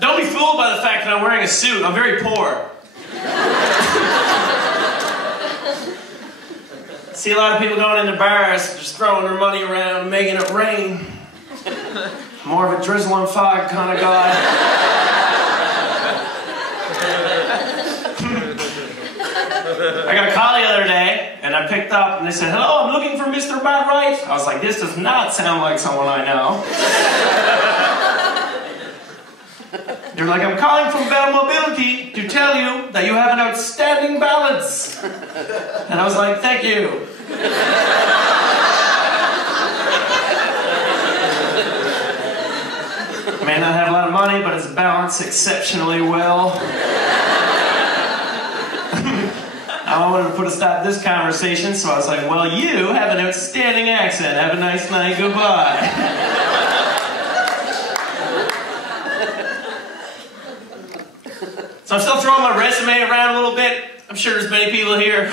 Don't be fooled by the fact that I'm wearing a suit. I'm very poor. See a lot of people going into bars, just throwing their money around, making it rain. More of a drizzle and fog kind of guy. I got a call the other day, and I picked up, and they said, "Hello, I'm looking for Mr. Wright." I was like, "This does not sound like someone I know." They're like, "I'm calling from Bell Mobility to tell you that you have an outstanding balance." And I was like, "Thank you." May not have a lot of money, but it's balanced exceptionally well. I wanted to put a stop to this conversation, so I was like, "Well, you have an outstanding accent. Have a nice night. Goodbye." So I'm still throwing my resume around a little bit. I'm sure there's many people here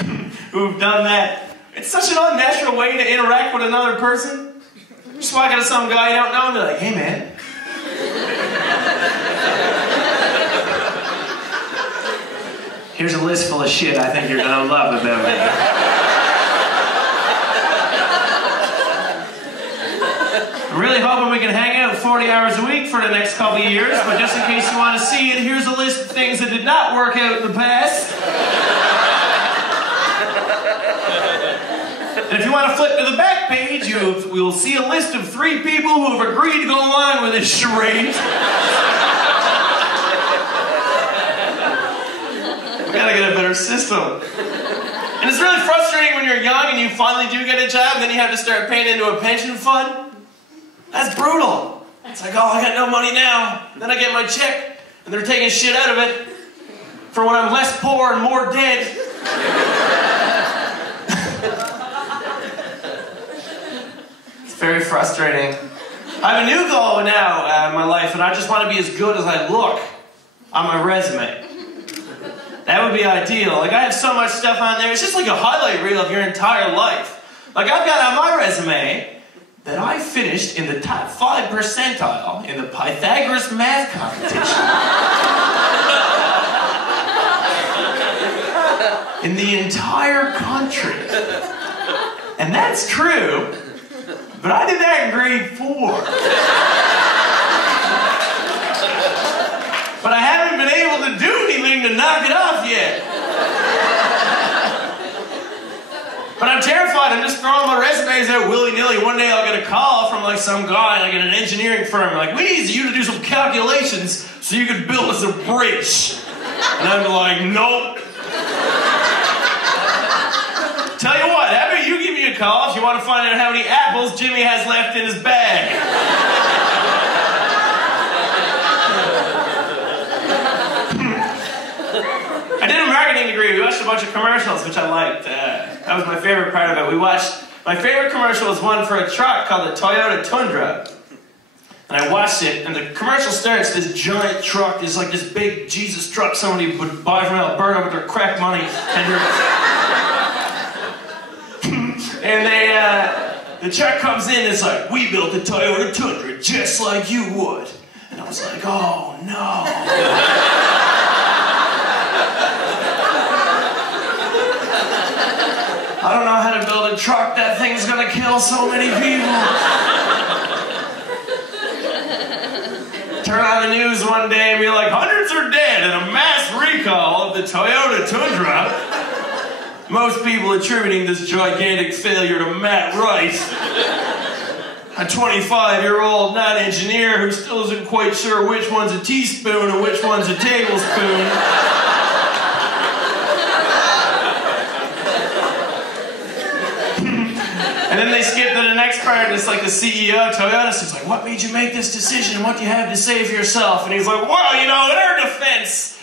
who've done that. It's such an unnatural way to interact with another person. Just walk up to some guy you don't know and be like, "Hey, man." Here's a list full of shit I think you're gonna love about me. I'm really hoping we can hang out 40 hours a week for the next couple of years, but just in case you want to see it, here's a list of things that did not work out in the past. And if you want to flip to the back page, we will see a list of 3 people who have agreed to go along with this charade. We gotta get a better system. And it's really frustrating when you're young and you finally do get a job and then you have to start paying into a pension fund. That's brutal. It's like, "Oh, I got no money now." And then I get my check and they're taking shit out of it for when I'm less poor and more dead. It's very frustrating. I have a new goal now in my life, and I just want to be as good as I look on my resume. That would be ideal. Like, I have so much stuff on there. It's just like a highlight reel of your entire life. Like, I've got on my resume that I finished in the top 5 percentile in the Pythagoras math competition. In the entire country. And that's true, but I did that in grade 4. But I haven't been able to do anything to knock it off yet. But I'm terrified. I'm just throwing my resumes out willy-nilly. One day I'll get a call from like some guy like at an engineering firm. Like, "We need you to do some calculations so you can build us a bridge." And I'm like, "Nope." Tell you what, how about you give me a call if you want to find out how many apples Jimmy has left in his bag. I did a marketing degree. We watched a bunch of commercials, which I liked. That was my favorite part of it. My favorite commercial was one for a truck called the Toyota Tundra. And I watched it, and the commercial starts, this giant truck, is like this big Jesus truck somebody would buy from Alberta with their crack money. And the truck comes in, and it's like, "We built the Toyota Tundra just like you would." And I was like, "Oh no." I don't know how to build a truck. That thing's gonna kill so many people. Turn on the news one day and be like, "Hundreds are dead in a mass recall of the Toyota Tundra." Most people attributing this gigantic failure to Matt Wright, a 25-year-old non-engineer who still isn't quite sure which one's a teaspoon and which one's a tablespoon. And then they skip to the next part, and it's like the CEO of Toyota says, like, "What made you make this decision? What do you have to say for yourself?" And he's like, "Well, you know, in our defense,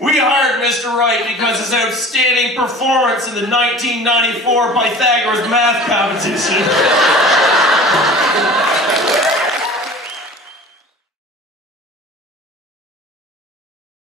we hired Mr. Wright because his outstanding performance in the 1994 Pythagoras math competition."